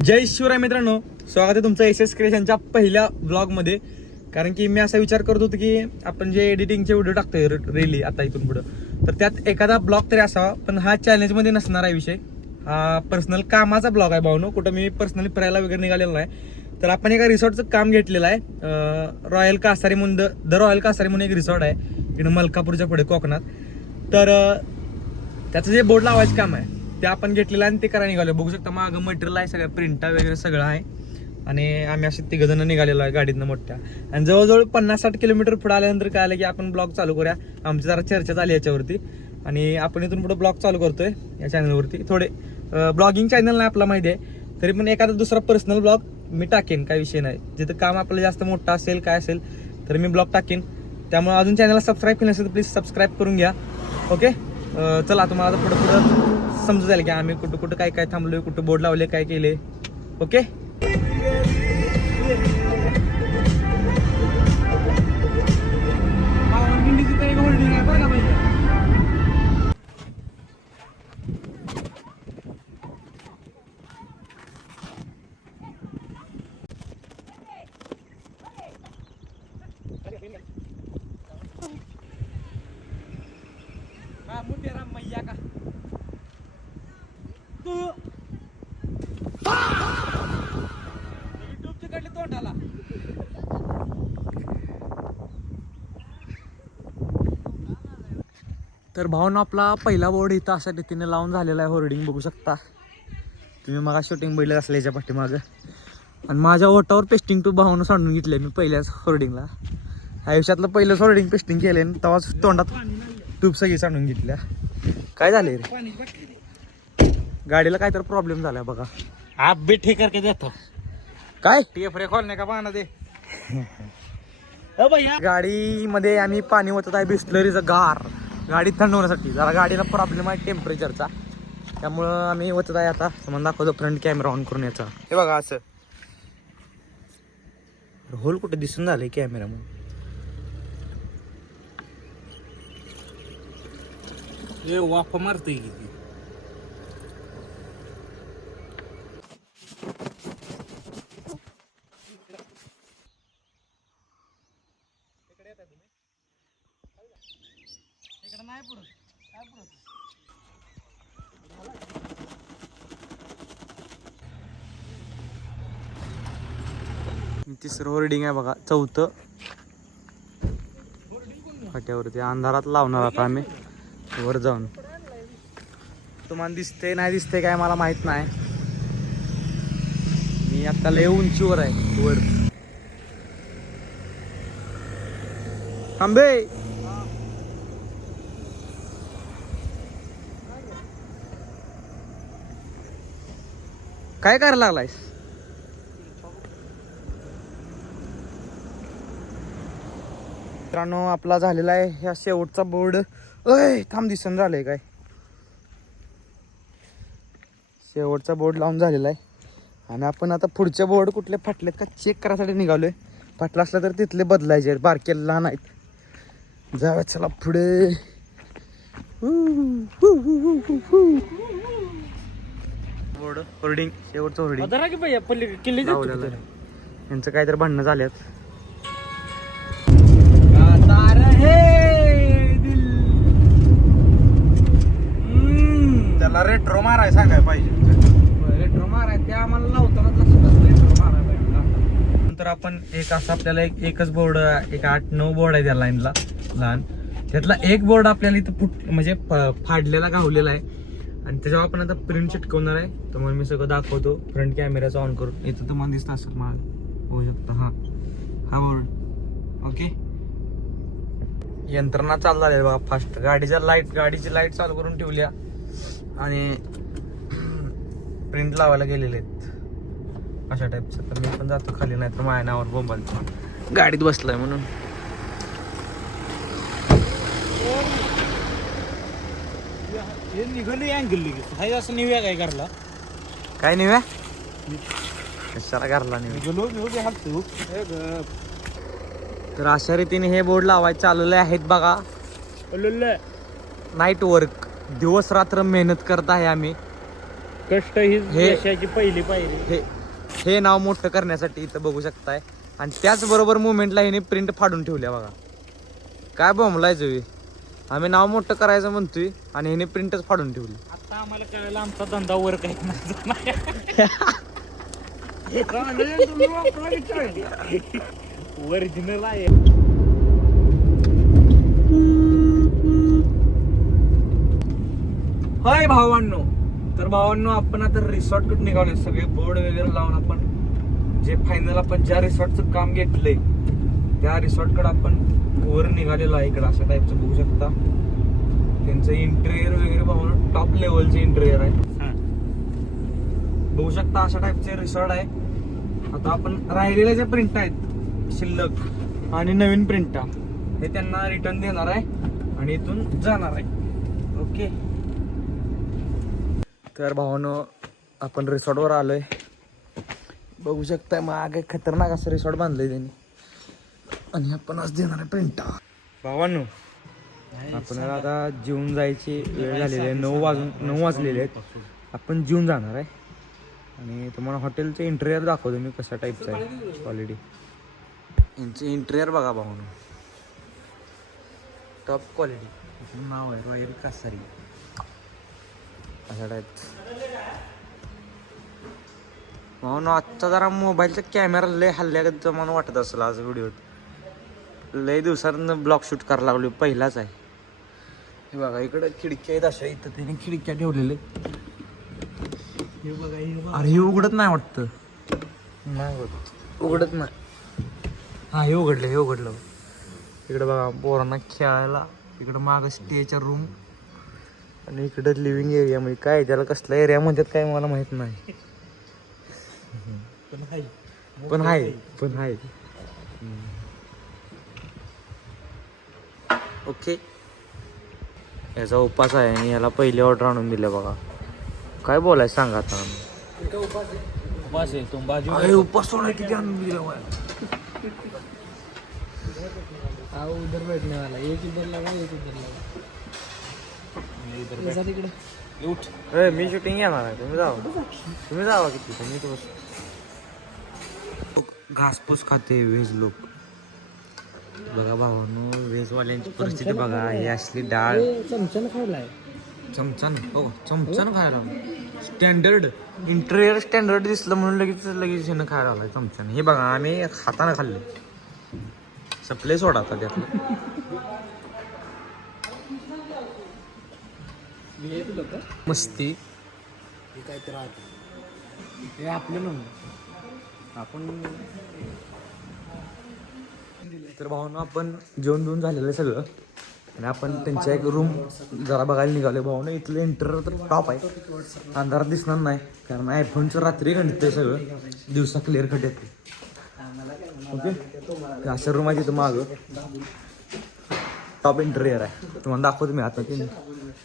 जय शिवराय मित्रांनो, स्वागत आहे तुमचं एस एस क्रिएशनच्या पहिल्या ब्लॉगमध्ये. कारण की मी असा विचार करत होतो की आपण जे एडिटिंगचे व्हिडिओ टाकतोय रेली आता इथून पुढं, तर त्यात एखादा ब्लॉग तरी असावा. पण हा चॅलेंजमध्ये नसणार आहे विषय. हा पर्सनल कामाचा ब्लॉग आहे भावनो. कुठं मी पर्सनली फिरायला वगैरे निघालेलो नाही. तर आपण एका रिसॉर्टचं काम घेतलेलं आहे. रॉयल कासारी म्हणून द रॉयल कासारी म्हणून एक रिसॉर्ट आहे इकडं मलकापूरच्या पुढे कोकणात. तर त्याचं जे बोर्ड लावायचं काम आहे ते आपण घेतलेलं आहे आणि ते करायला निघालो. बघू शकता मागं मटेरियल आहे, सगळ्या प्रिंटा वगैरे सगळं आहे. आणि आम्ही असे तिघजण निघालेलो आहे गाडीतनं मोठ्या. आणि जवळजवळ 50-60 किलोमीटर पुढे आल्यानंतर काय आलं की आपण ब्लॉग चालू करूया. आमची जरा चर्चा झाली याच्यावरती आणि आपण इथून पुढे ब्लॉग चालू करतोय या चॅनलवरती. थोडे ब्लॉगिंग चॅनल नाही आपला माहिती आहे, तरी पण एखादा दुसरा पर्सनल ब्लॉग मी टाकेन, काय विषय नाही. जिथं काम आपलं जास्त मोठं असेल काय असेल तर मी ब्लॉग टाकेन. त्यामुळे अजून चॅनलला सबस्क्राईब केलं नसेल तर प्लीज सबस्क्राईब करून घ्या. ओके, चला तुम्हाला आता पुढं समजू जाईल की आम्ही कुठं कुठं काय काय थांबलोय, कुठं बोर्ड लावले, काय केले. ओके, मैया का तू युट्यूबच्या कडले तोंडाला. तर भावना आपला पहिला बोर्ड इथं अशा रीतीने लावून झालेला आहे. होर्डिंग बघू शकता तुम्ही. मग शूटिंग बैल असलं याच्या पाठीमागं. आणि माझ्या ओटावर पेस्टिंग टू भावनं सांडून घेतले मी पहिल्याच होर्डिंगला. आयुष्यातलं पहिलं होर्डिंग पेस्टिंग केले आणि तेव्हाच तोंडात ट्यूब सगळी सांडून घेतल्या. काय झाले रे, गाडीला काय तर प्रॉब्लेम झालाय बघा. आप भी ठीक करके देतो. काय टेफरे खोलने का बहाना दे. गाडीमध्ये आम्ही पाणी ओतत आहे बिस्लरीचं गार, गाडी थंड होण्यासाठी. जरा गाडीला प्रॉब्लेम आहे टेम्परेचरचा, त्यामुळं आम्ही ओतत आहे. आता समज दाखवतो फ्रंट कॅमेरा ऑन करून याचा. हे बघा असं होल कुठे दिसून झालंय कॅमेरा म्हणून. ये वाफ मारते किती. तिसरं होर्डिंग आहे बघा, चौथं फाट्यावरती. अंधारात लावणार आता आम्ही वर जाऊन. तुम्हाला दिसते नाही दिसते काय मला माहित नाही. मी आता लय उंचीवर आहे वर. थांबे, काय करायला लागलायस? मित्रांनो आपला झालेला आहे ह्या शेवटचा बोर्ड. थांब दिसन झालंय काय. शेवटचा बोर्ड लावून झालेला आहे आणि आपण आता पुढचे बोर्ड कुठले फाटलेत का चेक करायसाठी निघालोय. फाटला असला तर तिथले बदलायचे, बारके लहान आहेत. जाऊया चला पुढे. बोर्ड होर्डिंग, शेवटचं होर्डिंग लावलेलं आहे. यांचं काहीतरी भांडणं झाल्यात. त्याला रेट्रो माराय सांगाय पाहिजे. रेट्रो माराय ते आम्हाला लावतानाच लक्षात रेट्रो माराय पाहिजे. नंतर आपण एक असं आपल्याला एकच बोर्ड, एक 8-9 बोर्ड आहे त्या लाईनला लहान. त्यातला एक बोर्ड आपल्याला इथं म्हणजे फाडलेला गावलेला आहे आणि त्याच्यावर आपण आता प्रिंट चिटकवणार आहे. तर मग मी सगळं दाखवतो फ्रंट कॅमेराचा ऑन करून. इथं तुम्हाला दिसत असेल मला, होऊ शकता. हा बोर्ड ओके. यंत्रणा चालू झाली बघा फास्ट. गाडीची लाईट चालू करून ठेवल्या आणि प्रिंट लावायला गेलेले आहेत अशा टाईपचं. तर मी पण जातो खाली, नाही तर माझ्या नावावर बोंबाल गाडीत बसलाय म्हणून. निघाली अँगल हाय असं निव्या काय करला. काय निव्या कशाला करला निव्या. तर अशा रीतीने हे बोर्ड लावायचे चालवले आहेत बघा. नाईट वर्क, दिवस रात्र मेहनत करत आहे आम्ही. कष्ट ही हे- यशाची पहिली पायरी. हे नाव मोठं करण्यासाठी इथं बघू शकताय. आणि त्याचबरोबर मुवमेंटला ह्याने प्रिंट फाडून ठेवल्या बघा. काय बोंबलायचं हे? आम्ही नाव मोठं करायचं म्हणतोय आणि ह्याने प्रिंटच फाडून ठेवली. आता आम्हाला कळलं आमचा धंदा वर काही ओरिजिनल आहे. हाय भावांनो, तर भावांनो आपण आता रिसॉर्टकडे निघालोय. सगळे बोर्ड वगैरे लावून आपण जे फायनल आपण ज्या रिसॉर्टचं काम घेतलंय त्या रिसॉर्टकडे आपण वर निघालेलो आहे. इकडं अशा टाईपचं बघू शकता. त्यांचं इंटेरियर वगैरे भावांनो टॉप लेवलचे इंटेरियर आहे. बघू शकता अशा टाईपचे रिसॉर्ट आहे. आता आपण राहिलेल्या ज्या प्रिंट आहेत शिल्लक आणि नवीन प्रिंटा हे त्यांना रिटर्न देणार आहे आणि इथून जाणार आहे. ओके, तर भावानो आपण रिसॉर्टवर आलोय. बघू शकताय मागे खतरनाक असं रिसॉर्ट बांधलंय त्यांनी आणि आपण आज देणार आहे प्रिंटा. भावांनो आपण आता जेवून जायची वेळ झालेली आहे. 9 वाजलेले आहेत. आपण जेवून जाणार आहे आणि तुम्हाला हॉटेलचं इंटेरियर दाखवतो मी कशा टाईपचं आहे. क्वालिटी यांचं इंटेरियर बघा भावांनो, टॉप क्वालिटी. नाव आहे रॉयल कासारी अशा टाईप. म्हणून आत्ता जरा मोबाईलचा कॅमेरा लय हल्ल्यागत मला वाटत असेल आज व्हिडिओत. लय दिवसांनी ब्लॉग शूट करायला लागलो, पहिलाच आहे. हे बघा इकडे खिडक्या आहेत अशा, इथं त्याने खिडक्या ठेवलेले. अरे हे उघडत नाही वाटतं. नाही होत, उघडत नाही. हा हे उघडलं, हे उघडलं. इकडे बघा पोरांना खेळायला. इकडं मागं स्टेच्या रूम आणि इकडं लिव्हिंग एरिया. म्हणजे काय त्याला कसला एरिया म्हणतात काय मला माहित नाही. पण आहे. ओके, याचा उपास आहे आणि याला पहिली ऑर्डर आणून दिल्या बघा. काय बोलायचं सांगा आता. उपास आहे तुम बाजू अरे उपास सोडा किती आणून दिला उधर बैठने वाला, एक इधर लगा एक उधर लगा. ऐसा तिकडे उठ. मी शूटिंग येणार आहे. तुम्ही जावा किती. तुम्ही तो घासपूस खाते व्हेज लोक. बघा भावांनो व्हेजवाल्यांची परिस्थिती बघा. ही असली डाळ चमच्यानं खायलाय. चमच्यानं खायला. स्टँडर्ड इंटेरियर स्टँडर्ड दिसलं म्हणून लगेच ह्यानं खायला आलाय चमच्यानं. हे बघा आम्ही हातानं खाल्ले. सप्ले सोडा आता त्यातलं. मस्ती हे काय तर राहते, हे आपलं नव्हतं. आपण तर भावांनो आपण जेवण देऊन झालेलं आहे सगळं आणि आपण त्यांच्या एक रूम जरा बघायला निघालो. भावांनो इथलं इंटेरियर तर टॉप आहे. अंधारात दिसणार नाही कारण आयफोनचं रात्री घंटे सगळं, दिवसा क्लिअर कट येते. ओके, अशा रूम आहे तिथं मागं. टॉप इंटेरियर आहे. तुम्हाला दाखवतो मी आता.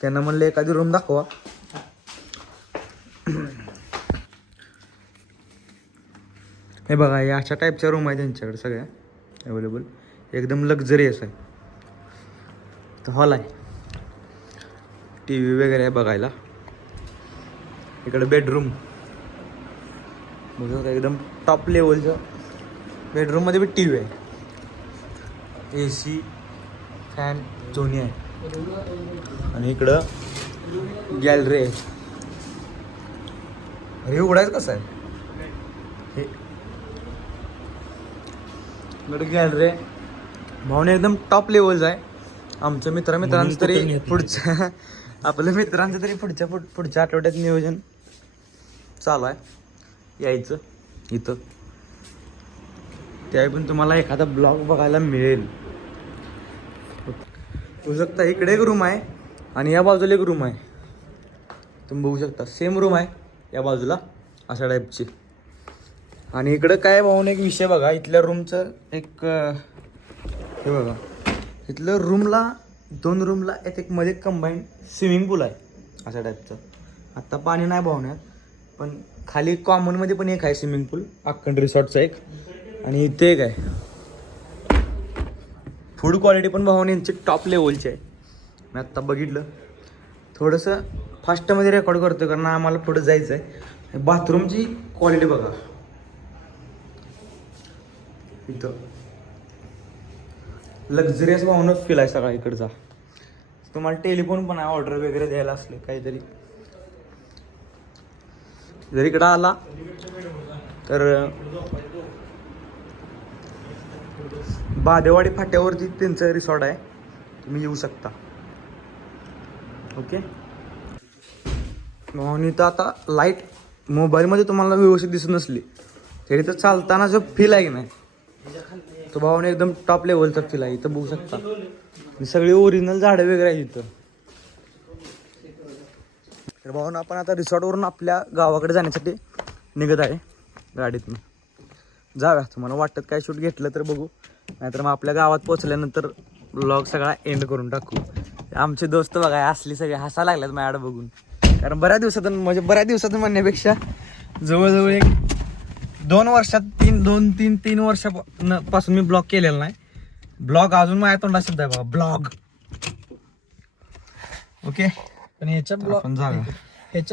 त्यांना म्हणलं एखादी रूम दाखवा. हे बघा या अशा टाईपच्या रूम आहे त्यांच्याकडे सगळ्या अवेलेबल. एकदम लक्झरियस आहे. तर हॉल आहे, टी व्ही वगैरे आहे बघायला. इकडे बेडरूम बघा एकदम टॉप लेवलचं. बेडरूममध्ये बी टी व्ही आहे, AC फॅन दोन्ही आहे. आणि इकडं गॅलरी आहे. अरे उघडायचं कसं आहे हे. इकडे गॅलरी आहे. भावने एकदम टॉप लेवलचं आहे. आमच्या मित्रांचं तरी पुढच्या आपल्या मित्रांचं तरी पुढच्या आठवड्यात नियोजन चालू आहे यायचं इथं. त्यावेळी पण तुम्हाला एखादा ब्लॉग बघायला मिळेल. बघू शकता इकडे एक रूम आहे आणि या बाजूला एक रूम आहे. तुम्ही बघू शकता सेम रूम आहे या बाजूला अशा टाईपची. आणि इकडं काय भाऊन एक विषय बघा. इथल्या रूमचं एक हे बघा, इथलं रूमला 2 रूमला एक मध्ये कंबाईंड स्विमिंग पूल आहे अशा टाईपचं. आत्ता पाणी नाही भावण्यात, पण खाली कॉमनमध्ये पण एक आहे स्विमिंग पूल अक्कंड रिसॉर्टचं एक. आणि इथे एक आहे. फूड क्वालिटी पण भावाने यांची टॉप लेवलची आहे. मी आत्ता बघितलं थोडंसं फास्टमध्ये रेकॉर्ड करतो कारण आम्हाला पुढे जायचं आहे. बाथरूमची क्वालिटी बघा इथं, लक्झरियस भावनच फील आहे सगळा इकडचा. तुम्हाला टेलिफोन पण आहे, ऑर्डर वगैरे द्यायला असले काहीतरी जर इकडं आला तर बादेवाडी फाट्यावरती त्यांचं रिसॉर्ट आहे, तुम्ही येऊ शकता. ओके. म्हणून इथं आता लाईट मोबाईलमध्ये तुम्हाला व्यवस्थित दिसत नसली तरी तर चालताना जो फील आहे की नाही तो भावाने एकदम टॉप लेवलचा फील आहे. इथं बघू शकता सगळी ओरिजिनल झाडं वगैरे आहे इथं. तर भाऊन आपण आता रिसॉर्टवरून आपल्या गावाकडे जाण्यासाठी निघत आहे गाडीतून. जाऊया, तुम्हाला वाटत काय शूट घेतलं तर बघू, नाहीतर मग आपल्या गावात पोहोचल्यानंतर व्लॉग सगळा एंड करून टाकू. आमचे दोस्त बघा असली सगळे हसायला लागल्यात माझ्याकडे बघून, कारण बऱ्याच दिवसातून म्हणण्यापेक्षा जवळजवळ एक 2 वर्षात 3 वर्षापासून मी ब्लॉग केलेला नाही. ब्लॉग अजून माझ्या तोंडात शब्द आहे बघा, ब्लॉग. ओके. पण ह्याच्या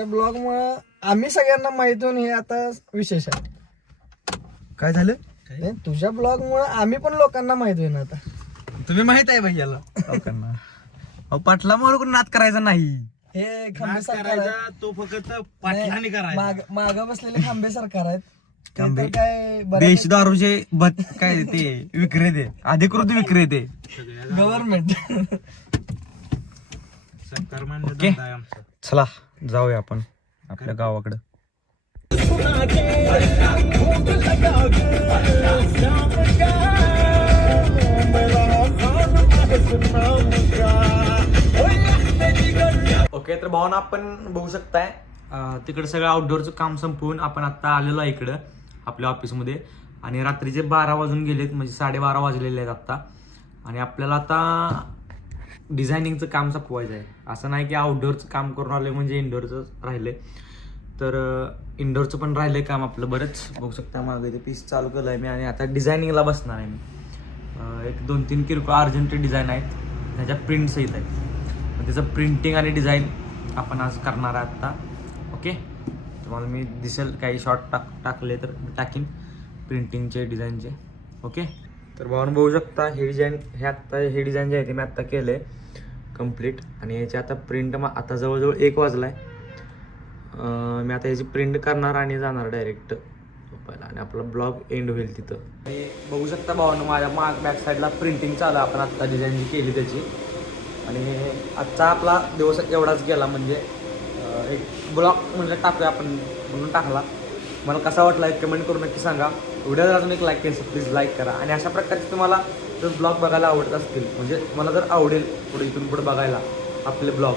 ब्लॉग मुळे आम्ही सगळ्यांना माहिती होऊन हे आता विशेष आहे. काय झालं? नाही, तुझ्या ब्लॉग मुळे आम्ही पण लोकांना माहित होईन आता. तुम्ही माहित आहे भैयाला लोकांना. पाटला मारून नाद करायचा नाही. हे खांबे सरकार आहे. तो फक्त पाटलाने करायचा. माग बसलेले खांबे सरकार आहेत. ते खांबे. तर काय देश दारूचे काय ते विक्रेते, अधिकृत विक्रेते, गव्हर्नमेंट. सरकार मान्य ओके. धंदा आहे आमचा. चला जाऊया आपण आपल्या गावाकडं. ओके. तर भावना आपण बघू शकताय तिकडे सगळं आउटडोअरचं काम संपवून आपण आता आलेलो आहे इकडं आपल्या ऑफिसमध्ये. आणि रात्रीचे 12 वाजून गेलेत, म्हणजे 12:30 वाजलेले आहेत आत्ता. आणि आपल्याला आता डिझायनिंगचं काम संपवायचं आहे. असं नाही की आउटडोअरचं काम करून आलं म्हणजे इनडोअरचं राहिले, तर इनडोअरचं पण राहिलं काम आपलं बरंच. बघू शकता मागे ते पीस चालू केलं आहे मी आणि आता डिझायनिंगला बसणार आहे मी. एक 2-3 किरकोळ अर्जंट डिझाईन आहेत, त्याच्या प्रिंट्स येत आहेत. त्याचं प्रिंटिंग आणि डिझाईन आपण आज करणार आहे आत्ता. ओके. तुम्हाला मी दिसेल काही शॉर्ट टाकले तर मी टाकीन प्रिंटिंगचे डिझाईनचे. ओके. तर भावना बघू शकता हे डिझाईन जे आहे ते मी आत्ता केलं आहे कम्प्लीट. आणि याची आता प्रिंट आता जवळजवळ 1 वाजला आहे. मी आता याची प्रिंट करणार आणि जाणार डायरेक्ट झोपायला आणि आपला ब्लॉग एंड होईल तिथं. आणि बघू शकता भावानं माझ्या बॅक साईडला प्रिंटिंग चालू आहे. आपण आत्ता डिझाईन केली त्याची. आणि आजचा आपला दिवस एवढाच गेला, म्हणजे एक ब्लॉग म्हणजे टाकूया आपण म्हणून टाकला. मला कसा वाटला एक कमेंट करून नक्की सांगा. व्हिडिओ जर अजून एक लाईक केलं प्लीज लाईक करा. आणि अशा प्रकारचे तुम्हाला जर ब्लॉग बघायला आवडत असतील, म्हणजे मला जर आवडेल इथून पुढे बघायला आपले ब्लॉग,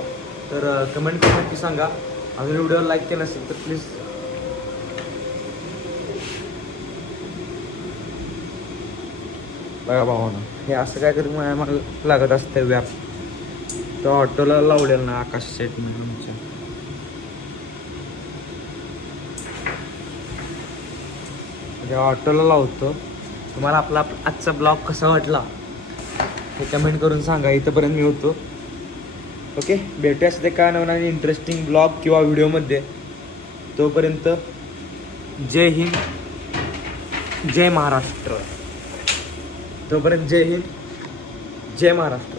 तर कमेंट करून नक्की सांगा. अजून व्हिडिओ लाईक केलं असेल तर प्लीज बघा भावानं हे असं काय कधी माझ्या मला लागत असतं व्याप. तर ऑटोला लावलेलं ना आकाश सेट म्हणून आमच्या. ऑटोला लावतो. तुम्हाला आपला आजचा ब्लॉग कसा वाटला हे कमेंट करून सांगा. इथंपर्यंत मी होतो. ओके. भेटूया असते काय नवीन इंटरेस्टिंग ब्लॉग किंवा व्हिडिओमध्ये. तोपर्यंत जय हिंद, जय महाराष्ट्र. तोपर्यंत जय हिंद, जय महाराष्ट्र.